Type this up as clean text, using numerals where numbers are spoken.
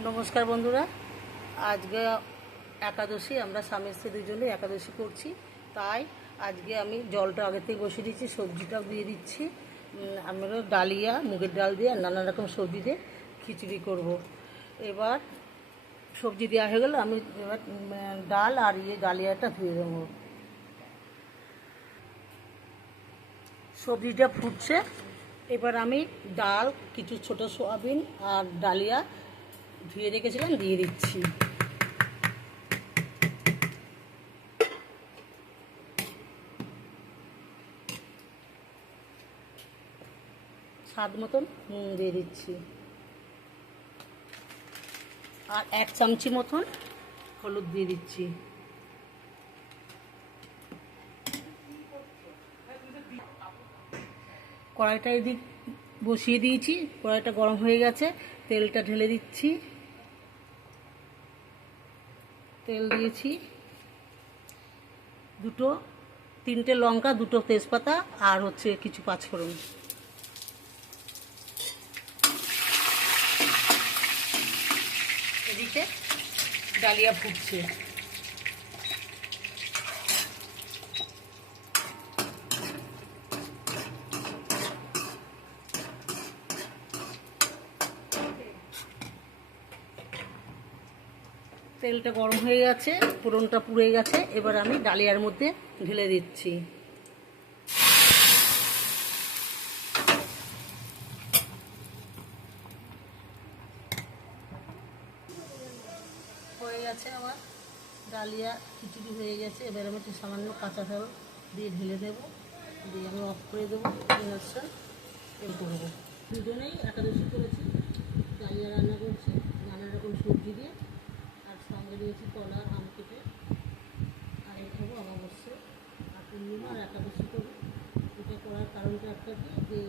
নমস্কার বন্ধুরা, আজকে একাদশী। আমরা স্বামী স্ত্রী দুজনে একাদশী করছি, তাই আজকে আমি জলটা আগে থেকে বসিয়ে দিচ্ছি, সবজিটাও দিয়ে দিচ্ছি। আমরা ডালিয়া, মুগের ডাল দিয়ে আর নানা রকম সবজি দিয়ে খিচুড়ি করব। এবার সবজি দেওয়া হয়ে গেল, আমি এবার ডাল আর ডালিয়াটা ধুয়ে দেবো। সবজিটা ফুটছে, এবার আমি ডাল, কিছু ছোট সোয়াবিন আর ডালিয়া ধুয়ে রেখেছিলাম দিয়ে দিচ্ছি। স্বাদ মতন নুন দিয়ে দিচ্ছি, আর 1 চামচি মতন হলুদ দিয়ে দিচ্ছি। কড়াইটা এদিক বসিয়ে দিয়েছি, কড়াইটা গরম হয়ে গেছে, তেলটা ঢেলে দিচ্ছি। তেল দিয়েছি, 3টে লঙ্কা, 2টো তেজপাতা আর কিছু পাঁচফোড়ন। এদিকে ডালিয়া ফুটছে। তেলটা গরম হয়ে গেছে, ফোড়নটা পুড়ে গেছে, এবার আমি ডালিয়ার মধ্যে ঢেলে দিচ্ছি। হয়ে গেছে আমার ডালিয়া খিচুড়ি হয়ে গেছে। এবার আমি একটু সামান্য কাঁচা ঝাল দিয়ে ঢেলে দেবো, দিয়ে আমি অফ করে দেবো। গ্যাসটা এর করবো। দুজনেই একাদশী করেছি, ডালিয়া রান্না করছি নানা রকম সবজি দিয়ে, আর সঙ্গে দিয়েছি কলা, আম কেটে। আর এই খাবো অমাবস্যা আর পূর্ণিমা আর একাদশী করবো। এটা করার কারণটা একটা যে